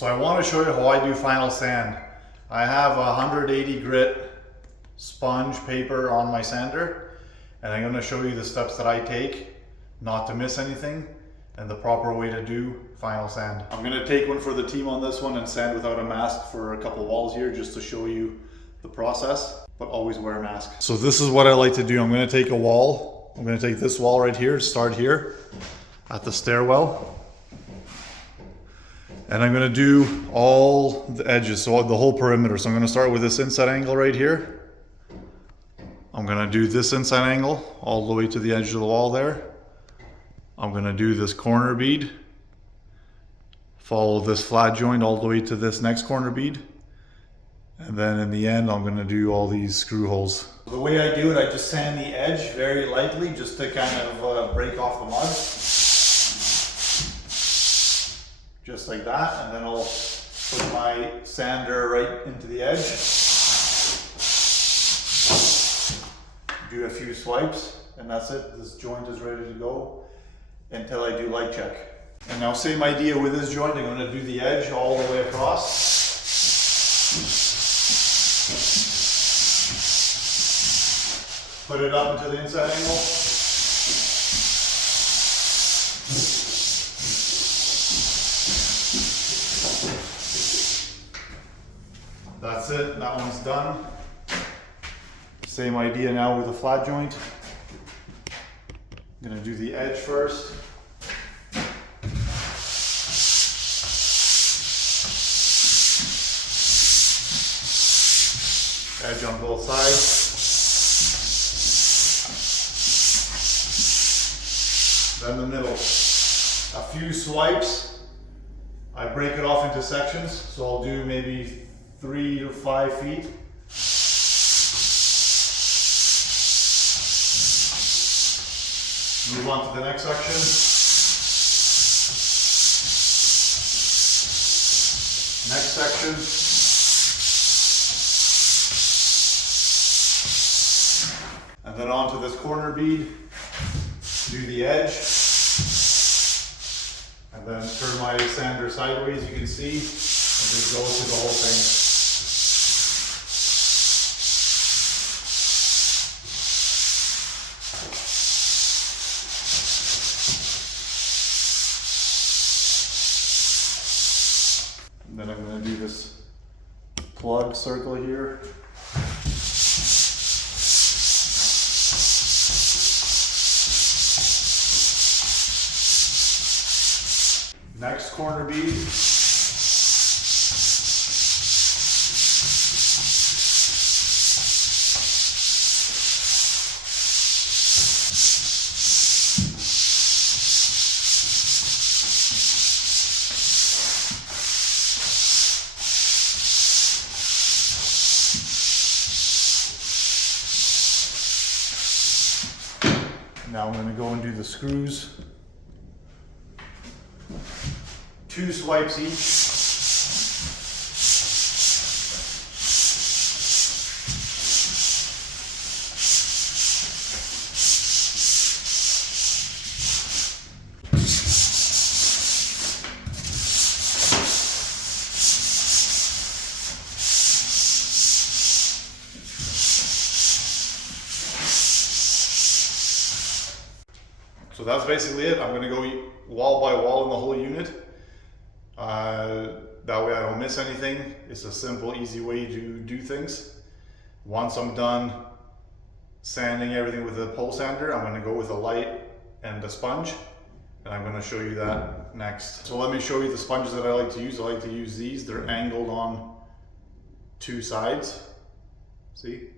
So I want to show you how I do final sand. I have a 180 grit sponge paper on my sander, and I'm going to show you the steps that I take not to miss anything and the proper way to do final sand. I'm going to take one for the team on this one and sand without a mask for a couple walls here just to show you the process, but always wear a mask. So this is what I like to do. I'm going to take a wall. I'm going to take this wall right here, start here at the stairwell. And I'm going to do all the edges, so the whole perimeter. So I'm going to start with this inside angle right here. I'm going to do this inside angle all the way to the edge of the wall there. I'm going to do this corner bead. Follow this flat joint all the way to this next corner bead. And then in the end, I'm going to do all these screw holes. The way I do it, I just sand the edge very lightly just to kind of break off the mud. Just like that, and then I'll put my sander right into the edge. Do a few swipes, and that's it. This joint is ready to go until I do light check. And now same idea with this joint. I'm going to do the edge all the way across. Put it up into the inside angle. That's it, that one's done. Same idea now with the flat joint. I'm gonna do the edge first. Edge on both sides. Then the middle. A few swipes. I break it off into sections, so I'll do maybe 3 to 5 feet. Move on to the next section. Next section. And then on to this corner bead. Do the edge. And then turn my sander sideways, you can see, and just go through the whole thing. And then I'm going to do this plug circle here. Next corner bead. Now I'm going to go and do the screws. 2 swipes each. So that's basically it. I'm going to go wall by wall in the whole unit. That way I don't miss anything. It's a simple, easy way to do things. Once I'm done sanding everything with a pole sander, I'm going to go with a light and a sponge, and I'm going to show you that next. So let me show you the sponges that I like to use. I like to use these. They're angled on 2 sides. See?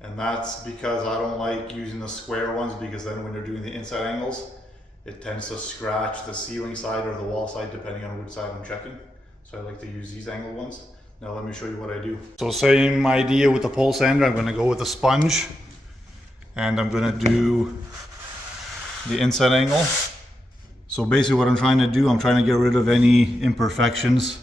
And that's because I don't like using the square ones, because then when you're doing the inside angles, it tends to scratch the ceiling side or the wall side depending on which side I'm checking. So I like to use these angled ones. Now let me show you what I do. So same idea with the pole sander. I'm going to go with a sponge, and I'm going to do the inside angle. So basically what I'm trying to do, I'm trying to get rid of any imperfections,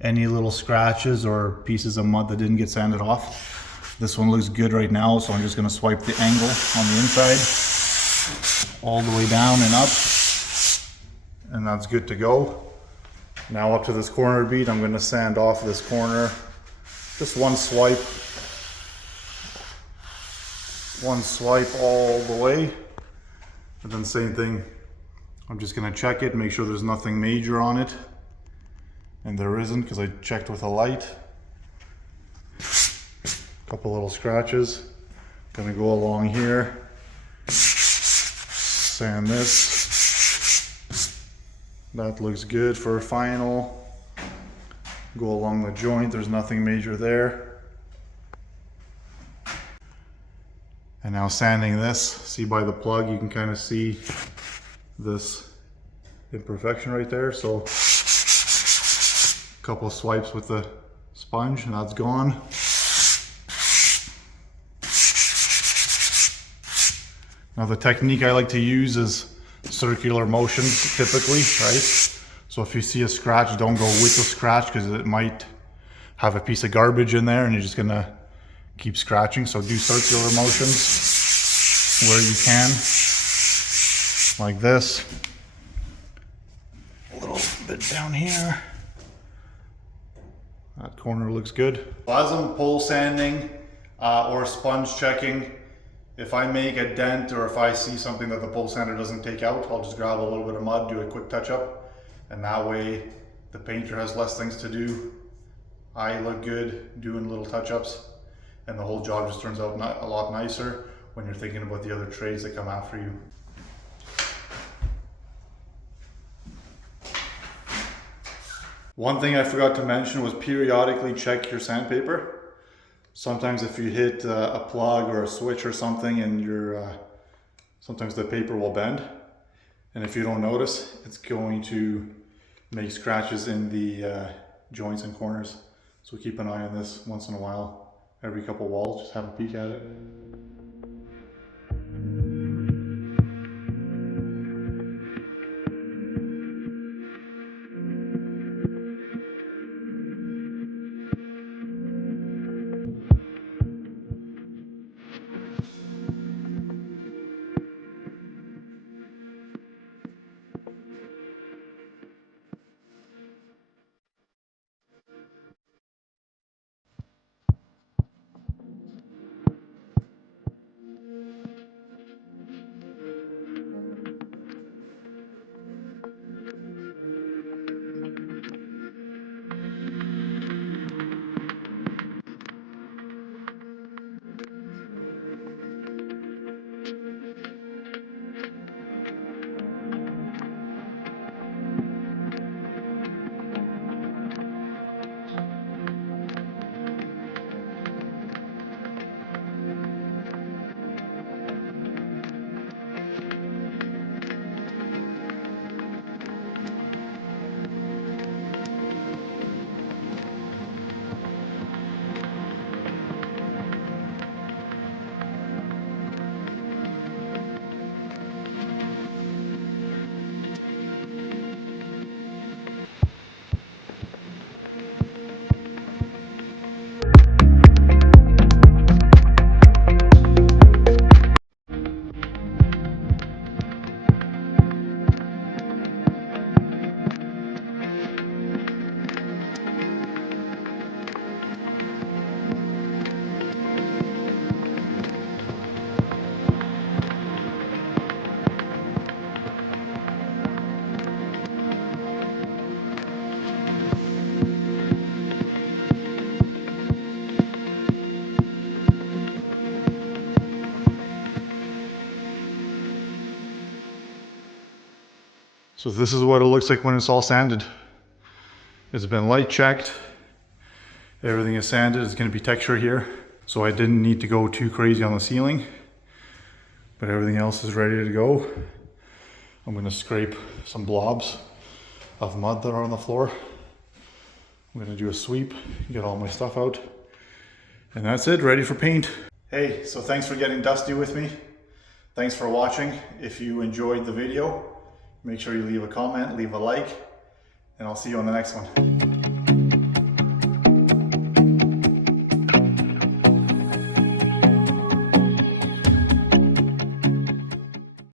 any little scratches or pieces of mud that didn't get sanded off. This one looks good right now, so I'm just going to swipe the angle on the inside all the way down and up, and that's good to go. Now up to this corner bead, I'm going to sand off this corner. Just one swipe. One swipe all the way. And then same thing, I'm just going to check it, make sure there's nothing major on it. And there isn't, because I checked with a light. Couple little scratches. Gonna go along here. Sand this. That looks good for a final. Go along the joint, there's nothing major there. And now sanding this, see by the plug, you can kind of see this imperfection right there. So a couple of swipes with the sponge and that's gone. Now the technique I like to use is circular motion typically, right? So if you see a scratch, don't go with the scratch because it might have a piece of garbage in there and you're just gonna keep scratching. So do circular motions where you can, like this. A little bit down here. That corner looks good. As I'm pole sanding or sponge checking, if I make a dent or if I see something that the pole sander doesn't take out, I'll just grab a little bit of mud, do a quick touch up, and that way the painter has less things to do. I look good doing little touch ups, and the whole job just turns out a lot nicer when you're thinking about the other trades that come after you. One thing I forgot to mention was periodically check your sandpaper. Sometimes if you hit a plug or a switch or something and sometimes the paper will bend. And if you don't notice, it's going to make scratches in the joints and corners. So keep an eye on this once in a while. Every couple walls, just have a peek at it. So this is what it looks like when it's all sanded. It's been light checked. Everything is sanded. It's going to be texture here. So I didn't need to go too crazy on the ceiling, but everything else is ready to go. I'm going to scrape some blobs of mud that are on the floor. I'm going to do a sweep, get all my stuff out, and that's it, ready for paint. Hey, so thanks for getting dusty with me. Thanks for watching. If you enjoyed the video, make sure you leave a comment, leave a like, and I'll see you on the next one.